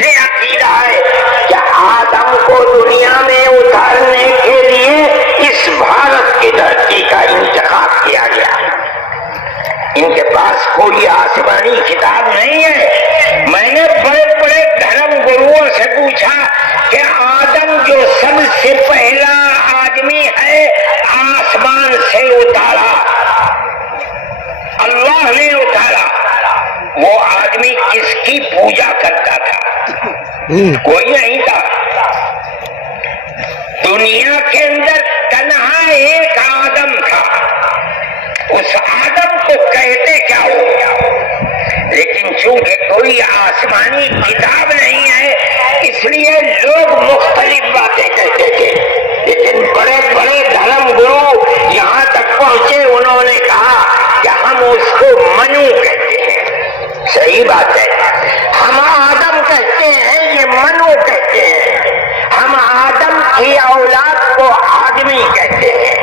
سے عقیدہ ہے کہ آدم کو دنیا میں اتارنے کے لیے اس بھارت کی دھرتی کا انتخاب کیا گیا۔ ان کے پاس کوئی آسمانی کتاب نہیں ہے۔ میں نے بڑے بڑے دھرم گروؤں سے پوچھا کہ آدم جو سب سے پہلا آدمی ہے آسمان سے اتارا، اللہ نے اتارا، وہ آدمی کس کی پوجا کرتا تھا؟ کوئی نہیں تھا۔ دنیا کے اندر تنہا ایک آدم تھا، اس آدم کو کہتے کیا ہو؟ لیکن چونکہ کوئی آسمانی کتاب نہیں ہے اس لیے لوگ مختلف باتیں کہتے تھے، لیکن بڑے بڑے دھرم گرو یہاں تک پہنچے، انہوں نے کہا کہ ہم اس کو منو کہتے ہیں۔ صحیح بات ہے، ہم آدم کہتے ہیں، یہ منو کہتے ہیں۔ ہم آدم کی اولاد کو آدمی کہتے ہیں،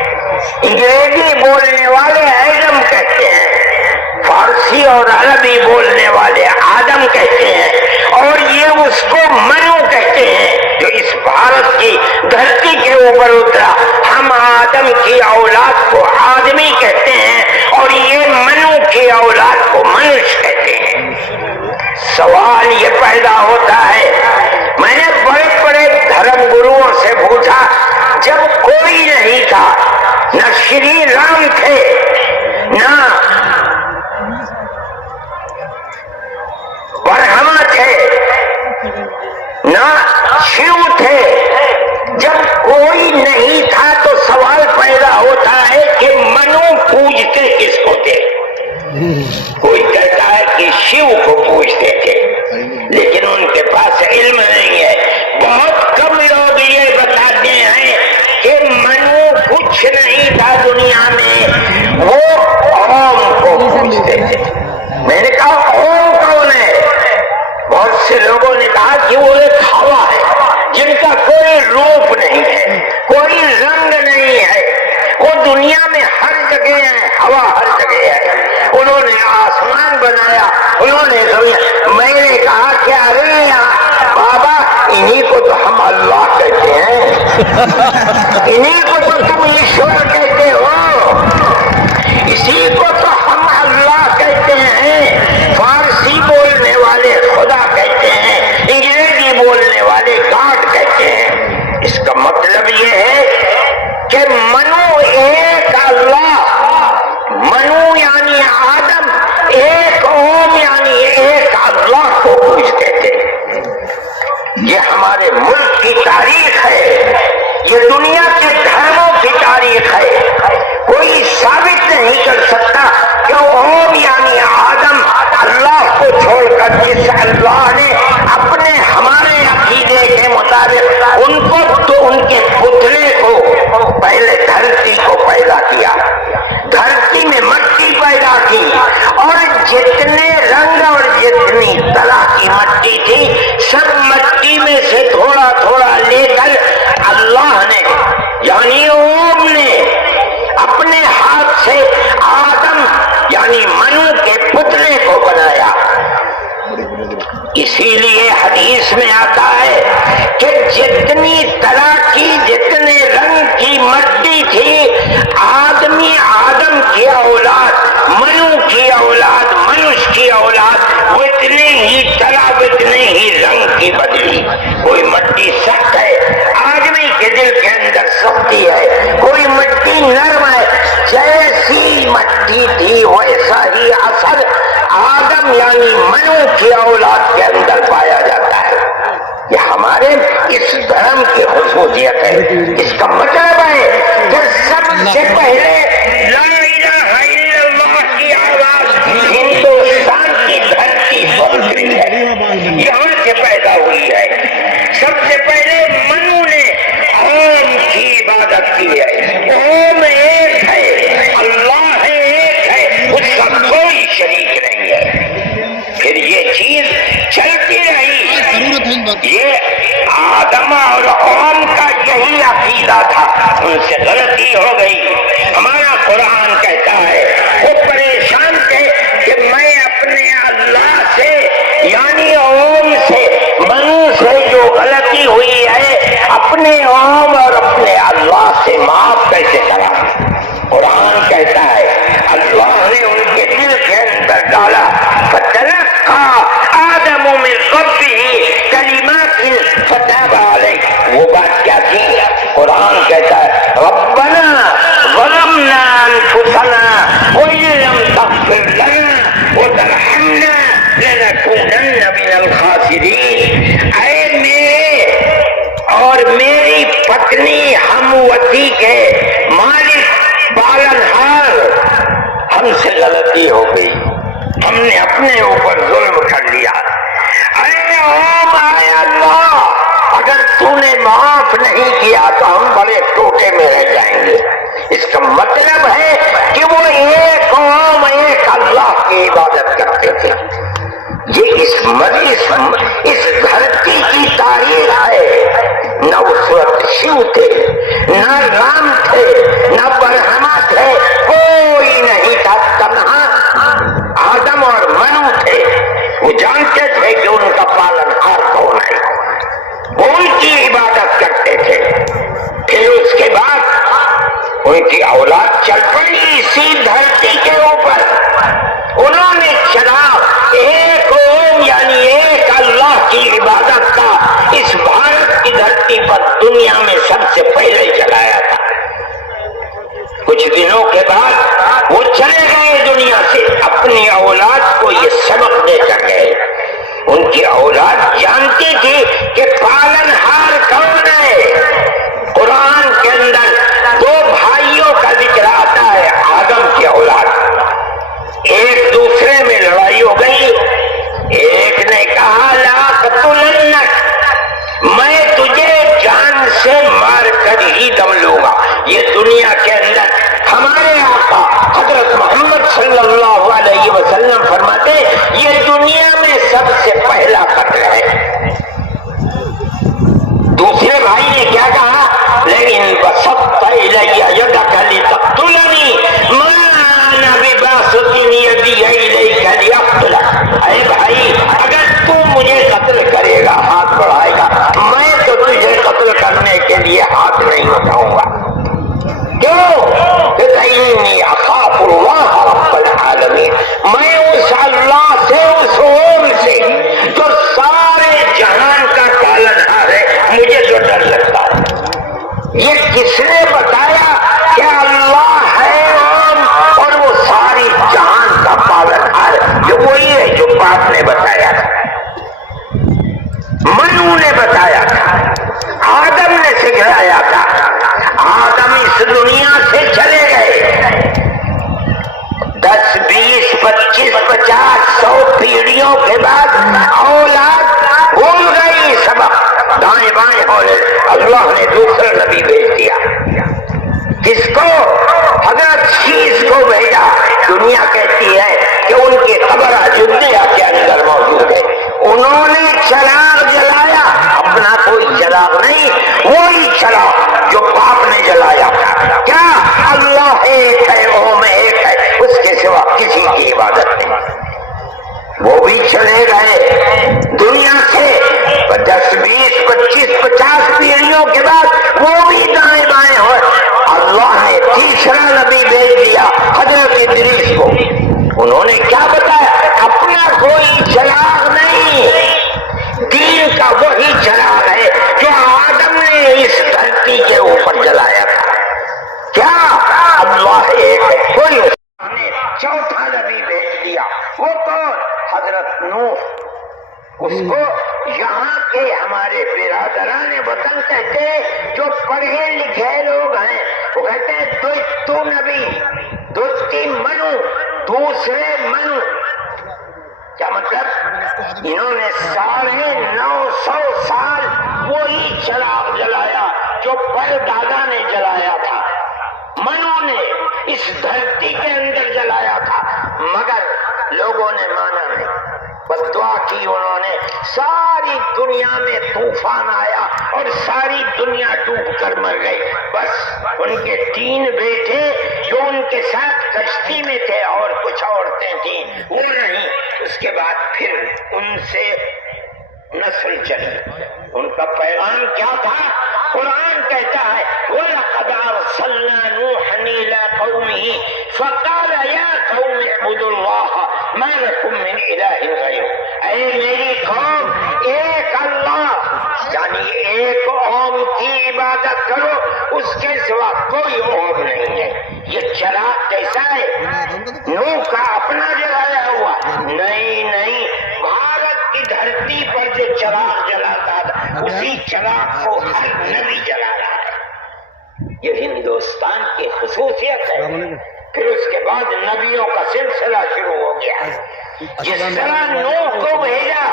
انگریزی بولنے والے ایڈم کہتے ہیں، فارسی اور عربی بولنے والے آدم کہتے ہیں، اور یہ اس کو منو کہتے ہیں جو اس بھارت کی دھرتی کے اوپر اترا۔ ہم آدم کی اولاد کو آدمی کہتے ہیں اور یہ منو کی اولاد کو منش کہتے ہیں۔ سوال یہ پیدا ہوتا ہے، میں نے بڑے بڑے دھرم گروؤں سے پوچھا، جب کوئی نہیں تھا، نہ شری رام تھے، نہ برہما تھے، نہ شیو تھے، جب کوئی نہیں تھا تو سوال پیدا ہوتا ہے کہ منو پوجتے کس کو تھے؟ کوئی کہتا ہے کہ شیو کو پوجتے تھے، لیکن ان کے پاس علم نہیں ہے۔ بہت کم لوگ یہ بتاتے ہیں کہ منو کچھ نہیں تھا دنیا میں، وہ اوم کو پوجتے تھے۔ میں نے کہا اوم کون ہے؟ بہت سے لوگوں نے کہا کہ وہ ایک ہوا ہے جن کا کوئی روپ نہیں ہے، کوئی رنگ نہیں ہے، وہ دنیا میں ہر جگہ ہے، ہوا ہر جگہ ہے۔ انہوں نے آسمان بنایا، انہوں نے زمین۔ میں نے کہا کہ ارے بابا، انہی کو تو ہم اللہ کہتے ہیں، انہی کو تو تم ایشور کہتے ہو، اسی کو تو ہم اللہ کہتے ہیں۔ فارسی بولنے والے خدا کہتے ہیں، انگریزی بولنے والے گاڈ کہتے ہیں۔ اس کا مطلب یہ ہے کہ منو ایک اللہ، منو یعنی آدم، ایک اوم یعنی ایک اللہ کو پوجتے تھے۔ یہ ہمارے ملک کی تاریخ ہے، یہ دنیا کے دھرموں کی تاریخ ہے۔ کوئی ثابت نہیں کر سکتا کہ اوم یعنی آدم اللہ کو چھوڑ کر جس اللہ نے اپنے ہمارے عقیدے کے مطابق ان کو تو ان کے پتلے کو پہلے دھرتی کو پیدا کیا، دھرتی میں مٹی پیدا کی، اور جتنے رنگ اور جتنی طرح کی مٹی تھی سب مٹی میں سے تھوڑا تھوڑا لے کر اللہ نے یعنی اوم نے اپنے ہاتھ سے آدم یعنی منو کے پتلے کو بنایا۔ اسی لیے حدیث میں آتا ہے کہ جتنی طرح کی جتنے رنگ کی مٹی تھی، آدمی آدم کی اولاد، منو کی اولاد، منش کی اولاد، وہ اتنے ہی طرح اتنے ہی رنگ کی بدلی۔ کوئی مٹی سخت ہے، آدمی کے دل کے اندر سختی ہے، کوئی مٹی نرم ہے، جیسی مٹی تھی ویسا ہی اثر آدم یعنی منو کی اولاد کے اندر پایا جاتا ہے۔ یہ ہمارے اس دھرم کی خصوصیت ہے۔ اس کا مطلب ہے کہ سب سے پہلے لا الہ الا اللہ کی آواز ہندوستان کی دھرتی پر اتری ہے، یہاں سے پیدا ہوئی ہے۔ سب سے پہلے منو نے اوم کی عبادت کی ہے۔ اوم ایک ہے، اللہ ہے، ایک ہے، اس کا کوئی شریک نہیں ہے۔ پھر یہ چیز چلتی رہی۔ یہ آدم اور اوم کا یہی عقیدہ تھا، ان سے غلطی ہو گئی۔ ہمارا قرآن کہتا ہے وہ پریشان تھے کہ میں اپنے اللہ سے یعنی اوم سے منو پتنی ہموتی کے مالک پالنہار، ہم سے غلطی ہو گئی، ہم نے اپنے اوپر ظلم کر لیا، اے اوم اے اللہ اگر تو نے معاف نہیں کیا تو ہم بڑے ٹوٹے میں رہ جائیں گے۔ اس کا مطلب ہے کہ وہ ایک قوم ایک اللہ کی عبادت کرتے تھے۔ یہ اس دھرتی کی تاریخ ہے، نہ اس وقت شیو تھے، نہ رام تھے، نہ برہما تھے، کوئی نہیں تھا، تنہا آدم اور منو تھے۔ وہ جانتے تھے کہ ان کا پالنہار کون ہے، وہ ان کی عبادت کرتے تھے۔ پھر اس کے بعد ان کی اولاد چل پڑی اسی دھرتی کے اوپر، انہوں نے چراغ ایک اوم یعنی ایک اللہ کی عبادت کا اس بھارت کی دھرتی پر دنیا میں سب سے پہلے چلایا تھا۔ کچھ دنوں کے بعد وہ چلے گئے دنیا سے، اپنی اولاد کو یہ سبق دے کر گئے۔ ان کی اولاد جانتی تھی کہ پالنہار کون ہے۔ قرآن کے اندر دو بھائیوں کا ذکر آتا ہے، آدم کی اولاد، ایک دوسرے میں لڑائی ہو گئی، ایک نے کہا لاقتلنک، میں تجھے جان سے مار کر ہی دم لوں گا۔ یہ دنیا کے اندر ہمارے آقا حضرت محمد صلی اللہ علیہ وسلم فرماتے یہ دنیا میں سب سے پہلا قتل ہے۔ دوسرے بھائی نے کیا کہا، لیکن بسطت الی یدک لتقتلنی ما انا بباسط یدی الیک لیقتلک، اے بھائی اگر تو مجھے قتل کرے گا، ہاتھ بڑھائے گا، میں تو تجھے قتل کرنے کے لیے ہاتھ نہیں اٹھاؤں گا۔ کیوں؟ کہ انی اخاف اللہ رب العالمین، میں اس اللہ سے، اس اوم سے جو سارے جہان کا پالنہار ہے، مجھے تو ڈر لگتا ہے۔ یہ کس نے بتایا کہ اللہ ہے اوم اور وہ ساری جہان کا پالنہار ہے؟ یہ وہی ہے جو باپ نے بتایا تھا، منو نے بتایا تھا، آدم نے سکھلایا تھا۔ آدم اس دنیا سے چلے گئے، 10 20 25 50 100 پیڑھیوں کے بعد اولاد بھول گئی سبق، دائیں بائیں ہونے، اللہ نے دوسرا نبی بھیج دیا۔ کس کو؟ حضرت شیش کو بھیجا۔ دنیا کہتی ہے کہ ان کی قبر اجودھیا کے اندر موجود ہے۔ انہوں نے چراغ جلایا، اپنا کوئی چراغ نہیں، وہی چراغ جو باپ نے جلایا تھا۔ کیا؟ اللہ ایک ہے، اوم ایک ہے، اس کے سوا کسی کی عبادت نہیں۔ وہ بھی چلے گئے دنیا سے 10 20 25 50 پیڑھیوں کے بعد، وہ بھی دائیں بائیں ہوئے۔ اللہ نے تیسرا نبی بھیج دیا حضرت ادریس کو۔ انہوں نے کیا بتایا؟ اپنا کوئی چراغ نہیں، دین کا وہی چراغ ہے جو آدم نے اس دھرتی کے اوپر جلایا تھا۔ کیا؟ اللہ ایک ہے، کوئی نے چوتھا نبی بھیج دیا، وہ کون؟ حضرت نوح۔ اس کو یہاں کے ہمارے برادران وطن کہتے ہیں، جو پڑھے لکھے لوگ ہیں، وہ کہتے ہیں دوستو نبی، دوستی منو، دوسرے منو۔ کیا مطلب؟ انہوں نے 950 سال وہی چراغ جلایا جو پر دادا نے جلایا تھا، منو نے اس دھرتی کے اندر جلایا تھا، مگر لوگوں نے مانا نہیں، بس دعا کی انہوں نے، ساری دنیا میں طوفان آیا اور ساری دنیا ڈوب کر مر گئی۔ بس ان کے 3 بیٹے جو ان کے ساتھ کشتی میں تھے اور کچھ عورتیں تھیں وہ نہیں، اس کے بعد پھر ان سے نسل چلی۔ ان کا پیغام کیا تھا؟ قرآن کہتا ہے وَلَقَدْ أَرْسَلْنَا نُوحًا إِلَىٰ قَوْمِهِ فَقَالَ يَا قَوْمِ اعْبُدُوا اللَّهَ مَا لَكُم مِّنْ إِلَٰهٍ غَيْرُهُ، اے میری قوم ایک اللہ یعنی ایک اوم کی عبادت کرو، اس کے سوا کوئی اوم نہیں ہے۔ یہ چراغ کیسا ہے؟ نوح کا اپنا جلایا ہوا؟ نہیں، بھارت کی دھرتی پر جو چراغ جلاتا تھا اسی چراغ کو ہر نبی جلا رہا ہے۔ یہ ہندوستان کی خصوصیت ہے۔ پھر اس کے بعد نبیوں کا سلسلہ شروع ہو گیا۔ جس طرح نوح کو بھیجا،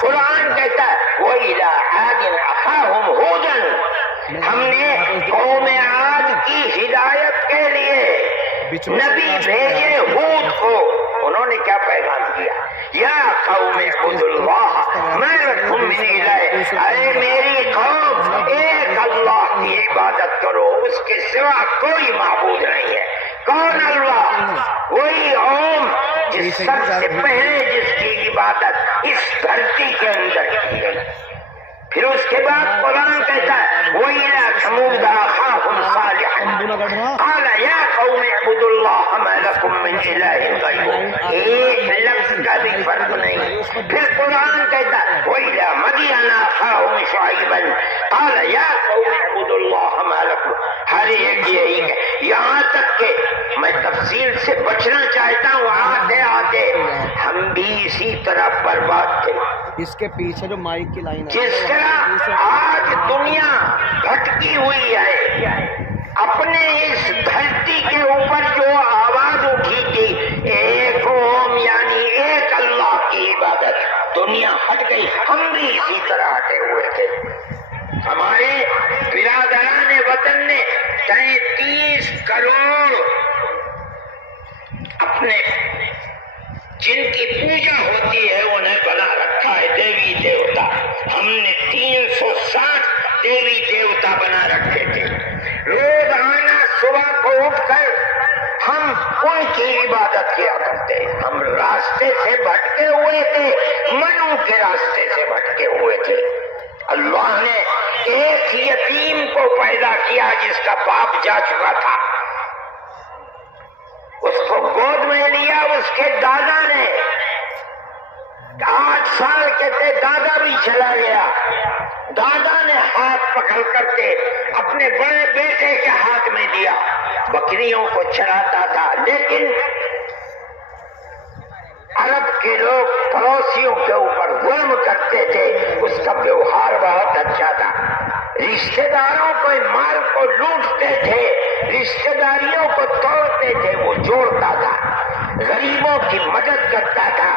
قرآن کہتا ہے وَإِلَىٰ عَادٍ أَخَاهُمْ هُودًا، ہم نے قوم عاد کی ہدایت کے لیے نبی بھیجے ہود کو۔ انہوں نے کیا پیغام دیا؟ یا قوم اعبدوا اللہ ما لکم من الہ، اے میری قوم ایک اللہ کی عبادت کرو، اس کے سوا کوئی معبود نہیں ہے۔ کون اللہ؟ وہی قوم جس سب سے پہلے جس کی عبادت اس دھرتی کے اندر کی گئی۔ پھر اس کے بعد قرآن کہتا ہے وَإِلَىٰ ثَمُودَ أَخَاهُمْ صَالِحًا قَالَ يَا قَوْمِ اعْبُدُوا اللَّهَ مَا لَكُم مِّنْ إِلَٰهٍ غَيْرُهُ، ایک لفظ کا بھی فرق نہیں۔ پھر قرآن کہتا ہے وَإِلَىٰ مَدْيَنَ أَخَاهُمْ شُعَيْبًا قَالَ يَا قَوْمِ اعْبُدُوا اللَّهَ مَا لَكُم، ہر ایک یہی ہے۔ یہاں تک کہ میں تفصیل سے بچنا چاہتا ہوں، آتے آتے ہم بھی اسی طرح برباد تھے۔ اس کے پیچھے جو مائک کی لائن ہے، جس طرح آج دنیا بھٹکی ہوئی ہے، اپنے اس دھرتی کے اوپر جو آواز اٹھی تھی ایک قوم یعنی ایک اللہ کی عبادت، دنیا ہٹ گئی، ہم بھی اسی طرح ہٹے ہوئے تھے۔ ہمارے برادران وطن نے 33 کروڑ اپنے جن کی پوجا ہوتی ہے انہیں بنا رکھا ہے دیوی دیوتا۔ ہم نے 360 دیوی دیوتا بنا رکھے تھے۔ روزانہ صبح کو اٹھ کر ہم ان کی عبادت کیا کرتے۔ ہم راستے سے بھٹکے ہوئے تھے، منو کے راستے سے بھٹکے ہوئے تھے۔ اللہ نے ایک یتیم کو پیدا کیا جس کا باپ جا چکا تھا، اس کو گود میں لیا اس کے دادا نے۔ 8 سال کے تھے، دادا بھی چلا گیا۔ دادا نے ہاتھ پکڑ کر کے اپنے بڑے بیٹے کے ہاتھ میں دیا، بکریوں کو چراتا تھا۔ لیکن عرب کے لوگ پڑوسیوں کے اوپر ظلم کرتے تھے، اس کا ویوہار بہت اچھا تھا۔ رشتہ داروں کو مال کو لوٹتے تھے، رشتہ داریوں کو توڑتے تھے، وہ جوڑتا تھا، غریبوں کی مدد کرتا تھا،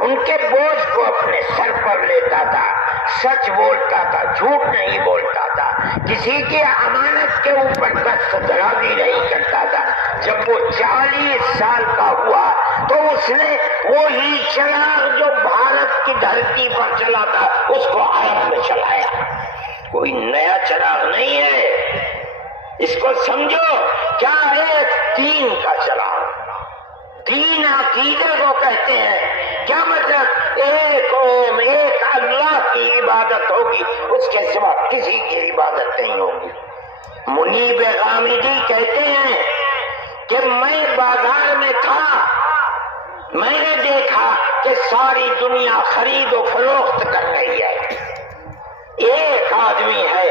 ان کے بوجھ کو اپنے سر پر لیتا تھا، سچ بولتا تھا، جھوٹ نہیں بولتا تھا، کسی کی امانت کے اوپر دست درازی نہیں کرتا تھا۔ جب وہ 40 سال کا ہوا تو اس نے وہی چراغ جو بھارت کی دھرتی پر چلا تھا اس کو عرب میں چلایا۔ کوئی نیا چراغ نہیں ہے، اس کو سمجھو کیا ہے، دین کا چراغ۔ دین عقیدے کو کہتے ہیں۔ کیا مطلب؟ ایک قوم ایک اللہ کی عبادت ہوگی، اس کے سوا کسی کی عبادت نہیں ہوگی۔ منیب غامدی کہتے ہیں کہ میں بازار میں تھا، میں نے دیکھا کہ ساری دنیا خرید و فروخت کر رہی ہے، ایک آدمی ہے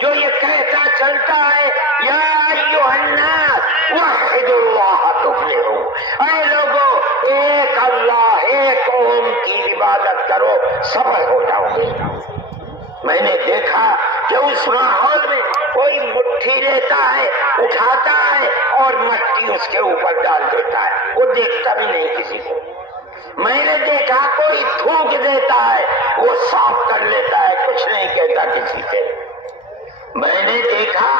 جو یہ کہتا چلتا ہے یا ایھا الناس وحدوا اللہ تفلحوا، اے لوگوں ایک اللہ ایک قوم کی عبادت کرو سفل ہو جاؤ گے۔ میں نے دیکھا کہ اس ماحول میں کوئی مٹھی لیتا ہے، اٹھاتا ہے اور مٹی اس کے اوپر ڈال دیتا ہے، وہ دیکھتا بھی نہیں کسی کو۔ میں نے دیکھا کوئی تھوک دیتا ہے، وہ صاف کر لیتا ہے، کچھ نہیں کہتا کسی سے۔ میں نے دیکھا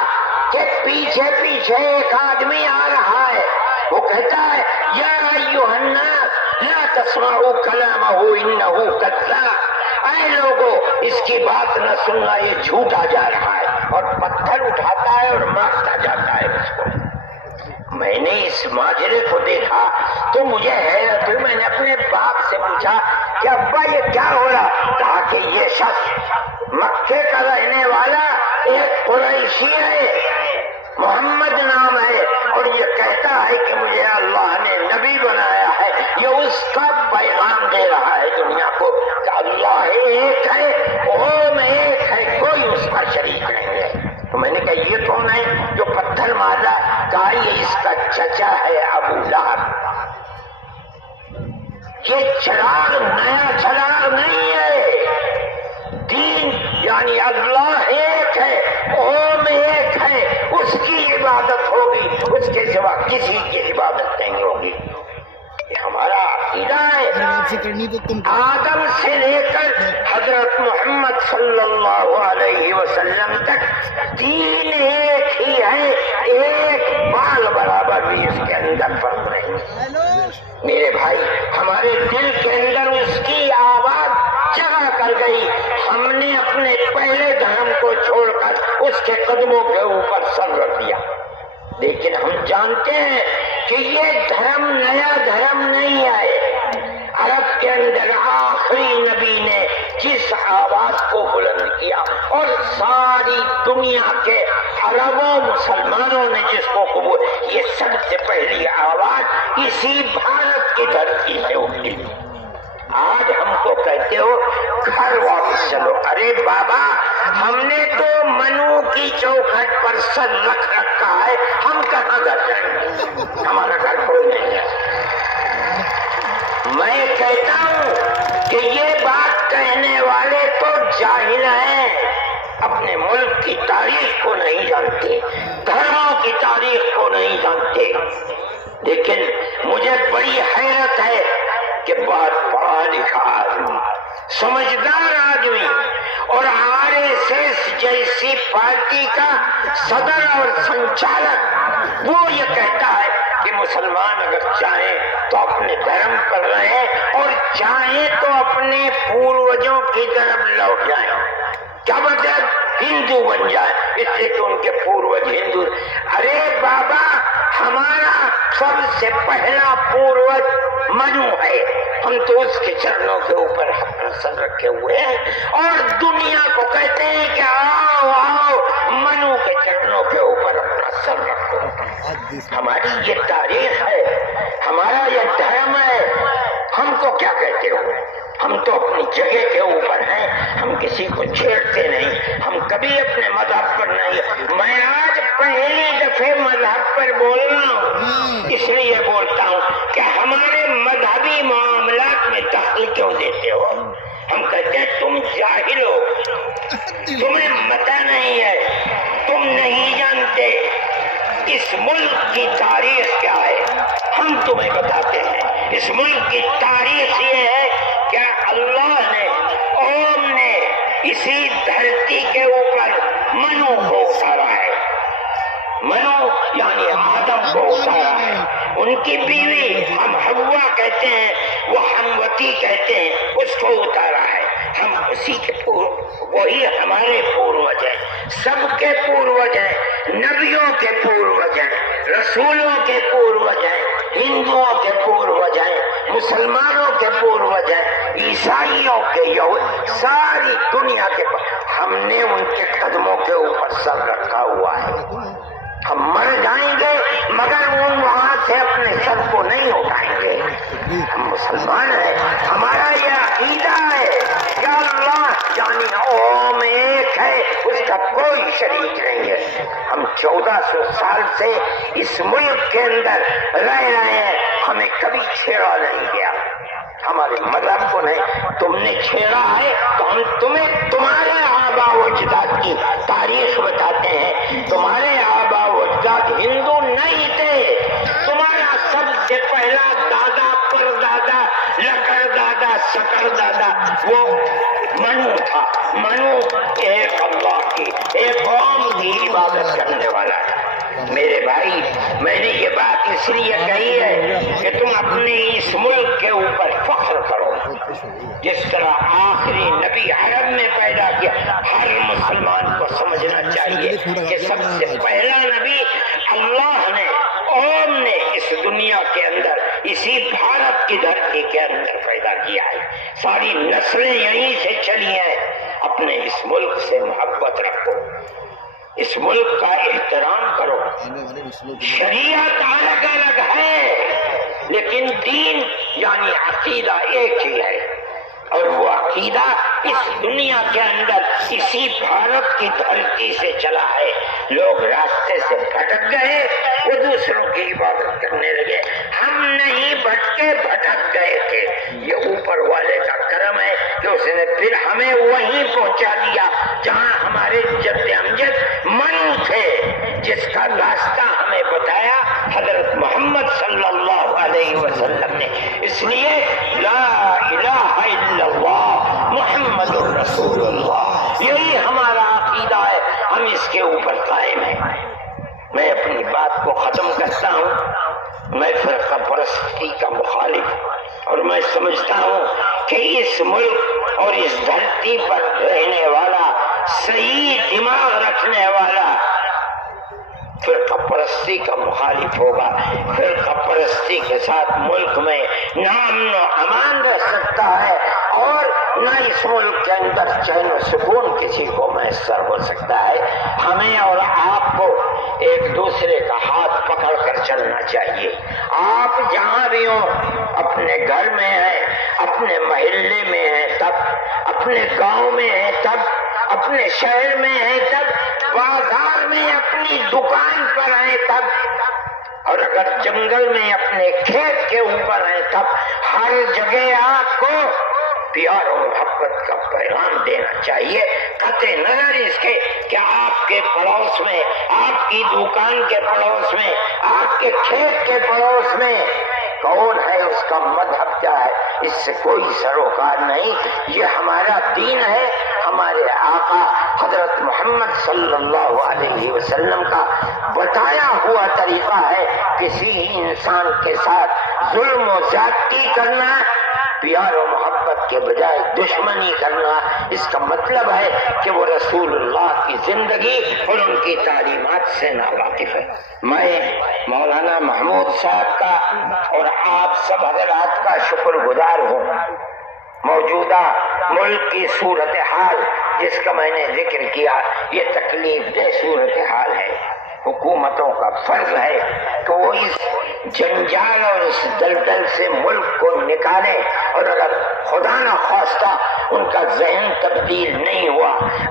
کہ پیچھے پیچھے ایک آدمی آ رہا ہے، وہ کہتا ہے یا ایھا الناس لا تسمعوا کلامہ انہ کذاب، اے لوگوں اس کی بات نہ سننا، یہ جھوٹا جا رہا ہے، اور پتھر اٹھاتا ہے اور مارتا جاتا ہے اس کو۔ میں نے اس ماجرے کو دیکھا تو مجھے حیرت ہوئی۔ میں نے اپنے باپ سے پوچھا کہ ابا یہ کیا ہو رہا؟ کہا کہ یہ شخص مکے کا رہنے والا ایک قریشی ہے، محمد نام ہے، اور یہ کہتا ہے کہ مجھے اللہ نے نبی بنایا ہے، یہ اس کا پیغام دے رہا ہے دنیا کو کہ اللہ ایک ہے، قوم ایک ہے، کوئی اس کا شریک نہیں ہے۔ تو میں نے کہا یہ کون ہے جو پتھر مار رہا ہے؟ کہا یہ اس کا چچا ہے ابو لہب۔ یہ چراغ نیا چراغ نہیں ہے، دین یعنی اللہ ایک ہے، قوم ایک ہے، اس کی عبادت ہوگی، اس کے سوا کسی کی عبادت نہیں ہوگی۔ یہ ہمارا عقیدہ ہے۔ آدم سے لے کر حضرت محمد صلی اللہ علیہ وسلم تک دین ایک ہی ہے، ایک بال برابر بھی اس کے اندر فرق نہیں۔ میرے بھائی، ہمارے دل کے اندر اس کی آواز جگہ کر گئی، ہم نے اپنے پہلے دھرم کو چھوڑ کر اس کے قدموں کے اوپر سر رکھ دیا۔ لیکن ہم جانتے ہیں کہ یہ دھرم نیا دھرم نہیں ہے۔ عرب کے اندر آخری نبی نے جس آواز کو بلند کیا اور ساری دنیا کے عربوں مسلمانوں نے جس کو قبول، یہ سب سے پہلی آواز اسی بھارت کی دھرتی سے اٹھی۔ آج ہم کو کہتے ہو گھر واپس چلو۔ ارے بابا، ہم نے تو منو کی چوکھٹ پر سر رکھ رکھا ہے، ہم کہاں گھر جائیں گے؟ ہمارا گھر کوئی نہیں ہے۔ میں کہتا ہوں کہ یہ بات کہنے والے تو جاہل ہیں، اپنے ملک کی تاریخ کو نہیں جانتے، دھرموں کی تاریخ کو نہیں جانتے۔ لیکن مجھے بڑی حیرت ہے کہ بہت پڑھا لکھا آدمی، سمجھدار آدمی اور RSS جیسی پارٹی کا صدر اور سنچالک، وہ یہ کہتا ہے کہ مسلمان اگر چاہیں تو اپنے دھرم پر رہیں اور چاہیں تو اپنے پوروجوں کی طرف لوٹ جائیں۔ کیا مطلب؟ ہندو بن جائے، اس سے کہ ان کے پوروج ہندو۔ ارے بابا، ہمارا سب سے پہلا پوروج منو ہے، ہم تو اس کے چرنوں کے اوپر اپنا سر رکھے ہوئے ہیں اور دنیا کو کہتے ہیں کہ آؤ آؤ منو کے چرنوں کے اوپر اپنا سر رکھو۔ ہماری یہ تاریخ ہے، ہمارا یہ دھرم ہے، ہم کو کیا کہتے ہو؟ ہم تو اپنی جگہ کے اوپر ہیں، ہم کسی کو چھیڑتے نہیں، ہم کبھی اپنے مذہب پر نہیں۔ میں آج پہلی دفعہ مذہب پر بول رہا ہوں، اس لیے بولتا ہوں کہ ہمارے مذہبی معاملات میں دخل کیوں دیتے ہو؟ ہم کہتے ہیں تم جاہل ہو، تمہیں پتہ نہیں ہے، تم نہیں جانتے اس ملک کی تاریخ کیا ہے۔ ہم تمہیں بتاتے ہیں، اس ملک کی تاریخ یہ ہے کہ اللہ نے، اوم نے اسی دھرتی کے اوپر منو کو اتارا ہے۔ منو یعنی آدم کو اتارا ہے، ان کی بیوی ہم حوا کہتے ہیں، وہ ہموتی کہتے ہیں، اس کو اتارا ہے۔ ہم اسی کے وہی ہمارے پوروج ہیں، سب کے پوروج ہیں، نبیوں کے پوروج ہیں، رسولوں کے پوروج ہیں، ہندوؤں کے پوروج ہیں، مسلمانوں کے پوروج ہیں، عیسائیوں کے، ساری دنیا کے ہم نے ان کے قدموں کے اوپر سر رکھا ہوا ہے۔ ہم مر جائیں گے مگر وہاں سے اپنے سر کو نہیں اٹھائیں گے۔ ہم مسلمان ہیں، ہمارا یہ عقیدہ ہے کہ اللہ یعنی اوم ایک ہے، اس کا کوئی شریک نہیں ہے۔ ہم 1400 سال سے اس ملک کے اندر رہ رہے ہیں، ہمیں کبھی چھیڑا نہیں گیا، ہمارے مذہب کو نہیں۔ تم نے چھیڑا ہے تو ہم تمہیں تمہارے آباء و اجداد کی تاریخ بتاتے ہیں۔ تمہارے آباء و اجداد ہندو نہیں تھے، تمہارا سب سے پہلا دادا پردادا لکڑ دادا سکڑ دادا وہ منو تھا۔ منو ایک اللہ کی، ایک قوم کی عبادت کرنے والا تھا۔ میرے بھائی، میں نے یہ بات اس لیے کہی ہے کہ تم اپنے اس ملک کے اوپر فخر کرو، جس طرح آخری نبی عرب میں پیدا کیا۔ ہر مسلمان کو سمجھنا چاہیے کہ سب سے پہلا نبی اللہ نے، اوم نے اس دنیا کے اندر، اسی بھارت کی دھرتی کے اندر پیدا کیا ہے۔ ساری نسلیں یہیں سے چلی ہیں۔ اپنے اس ملک سے محبت رکھو، اس ملک کا احترام کرو۔ شریعت الگ الگ ہے لیکن دین یعنی عقیدہ ایک ہی ہے، اور وہ عقیدہ اس دنیا کے اندر اسی بھارت کی دھرتی سے چلا ہے۔ لوگ راستے سے بھٹک گئے، وہ دوسروں کی عبادت کرنے لگے۔ ہم نہیں بھٹکے، بھٹک گئے تھے۔ یہ اوپر والے کا کرم ہے کہ اس نے پھر ہمیں وہیں پہنچا دیا جہاں ہمارے جد امجد منو تھے، جس کا راستہ ہمیں بتایا حضرت محمد صلی اللہ علیہ وسلم نے. اس لیے لا الہ الا اللہ محمد الرسول اللہ یہی ہمارا عقیدہ ہے، ہم اس کے اوپر قائم ہیں. میں اپنی بات کو ختم کرتا ہوں. میں فرقہ پرستی کا مخالف، اور میں سمجھتا ہوں کہ اس ملک اور اس دھرتی پر رہنے والا صحیح دماغ رکھنے والا فرقہ پرستی کا مخالف ہوگا. فرقہ پرستی کے ساتھ ملک میں نہ امن و امان رہ سکتا ہے اور نہ اس ملک کے اندر چین و سکون کسی کو میسر ہو سکتا ہے. ہمیں اور آپ کو ایک دوسرے کا ہاتھ پکڑ کر چلنا چاہیے. آپ جہاں بھی ہوں، اپنے گھر میں ہیں، اپنے محلے میں ہیں تب، اپنے گاؤں میں ہیں تب، اپنے شہر میں ہیں تب، بازار میں اپنی دکان پر ہیں تب، اور اگر جنگل میں اپنے کھیت کے اوپر ہیں تب، ہر جگہ آپ کو پیار و محبت کا پیغام دینا چاہیے. قطع نظر اس کے کہ آپ کے پڑوس میں، آپ کی دکان کے پڑوس میں، آپ کے کھیت کے پڑوس میں کون ہے، اس کا مذہب کیا ہے، اس سے کوئی سروکار نہیں. یہ ہمارا دین ہے، ہمارے آقا حضرت محمد صلی اللہ علیہ وسلم کا بتایا ہوا طریقہ ہے. کسی انسان کے ساتھ ظلم و زیادتی کرنا، پیار و محبت کے بجائے دشمنی کرنا، اس کا مطلب ہے کہ وہ رسول اللہ کی زندگی اور ان کی تعلیمات سے ناواقف ہے. میں مولانا محمود صاحب کا اور آپ سب حضرات کا شکر گزار ہوں. موجودہ ملک کی صورتحال جس کا میں نے ذکر کیا، یہ تکلیف دہ صورتحال ہے. حکومتوں کا فرض ہے کہ وہ اس جنجال اور اس دلدل سے ملک کو نکالے، اور اگر خدا نہ خواستہ ان کا ذہن تبدیل نہیں ہوا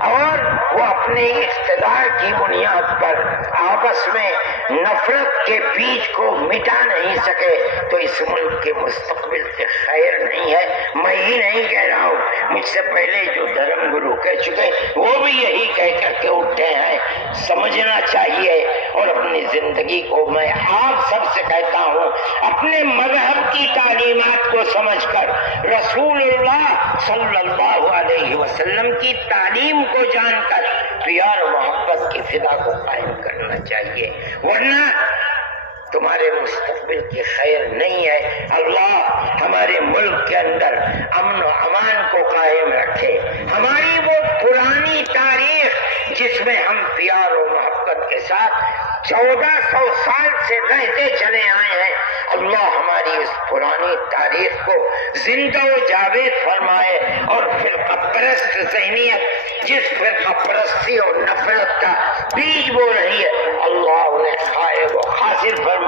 اور وہ اپنے اقتدار کی بنیاد پر آپس میں نفرت کے بیج کو مٹا نہیں سکے تو اس ملک کے مستقبل سے خیر نہیں ہے. میں ہی نہیں کہہ رہا ہوں، مجھ سے پہلے جو دھرم گرو کہہ چکے وہ بھی یہی کہہ کر کے اٹھے ہیں. سمجھنا چاہیے، اور اپنی زندگی کو میں آپ سب سے کہتا ہوں، اپنے مذہب کی تعلیمات کو سمجھ کر، رسول اللہ صلی اللہ علیہ وسلم کی تعلیم کو جان کر پیار و محبت کی فضا کو قائم کرنا چاہیے، ورنہ تمہارے مستقبل کی خیر نہیں ہے. اللہ ہمارے ملک کے اندر امن و امان کو قائم رکھے. ہماری وہ پرانی تاریخ جس میں ہم پیار و محبت کے ساتھ 1400 سال سے رہتے چلے آئے ہیں، اللہ ہماری اس پرانی تاریخ کو زندہ و جاوید فرمائے، اور فرقہ پرست ذہنیت جس فرقہ پرستی اور نفرت کا بیج بو رہی ہے، اللہ انہیں خائب و خاسر فرمائے.